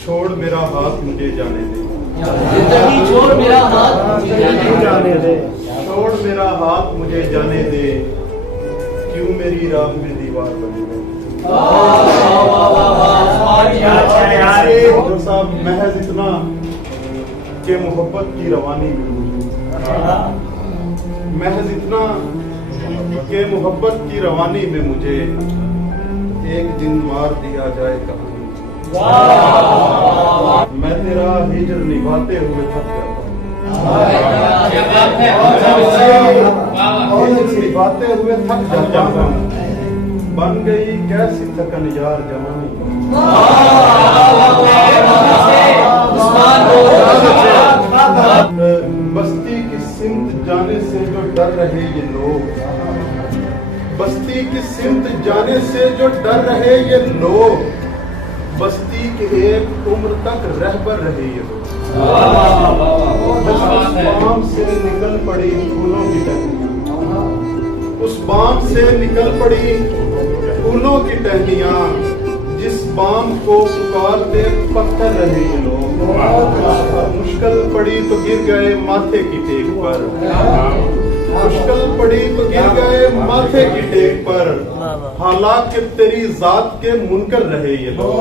छोड़ मेरा हाथ मुझे जाने दे, जिंदगी छोड़ मेरा हाथ मुझे जाने दे, छोड़ मेरा हाथ मुझे जाने दे, क्यों मेरी राह में दीवार बनी है। साहब महज इतना कि मोहब्बत की रवानी में मुझे, महज इतना कि मोहब्बत की रवानी में मुझे एक दिन मार दिया जाए कहानी। मैं तेरा हिजर निभाते हुए थक जाता हूँ, निभाते हुए थक जाता हूँ, बन गई कैसी थकन यार जवानी। बस्ती की सिमत जाने से जो डर रहे ये लोग, बस्ती की सिमत जाने से जो डर रहे ये लोग, बस्ती के एक उम्र तक रहबर रहे ये लोग। बाम से निकल पड़ी फूलों की टहनियां, उस बाम से निकल पड़ी फूलों की टहनियां, जिस बाम को पुकारते पत्थर रहे ये लोग। मुश्किल पड़ी तो गिर गए माथे की टेक पर, मुश्किल पड़ी तो गिर गए माथे की टेक पर, हालांकि तेरी जात के मुनकर रहे ये लोग।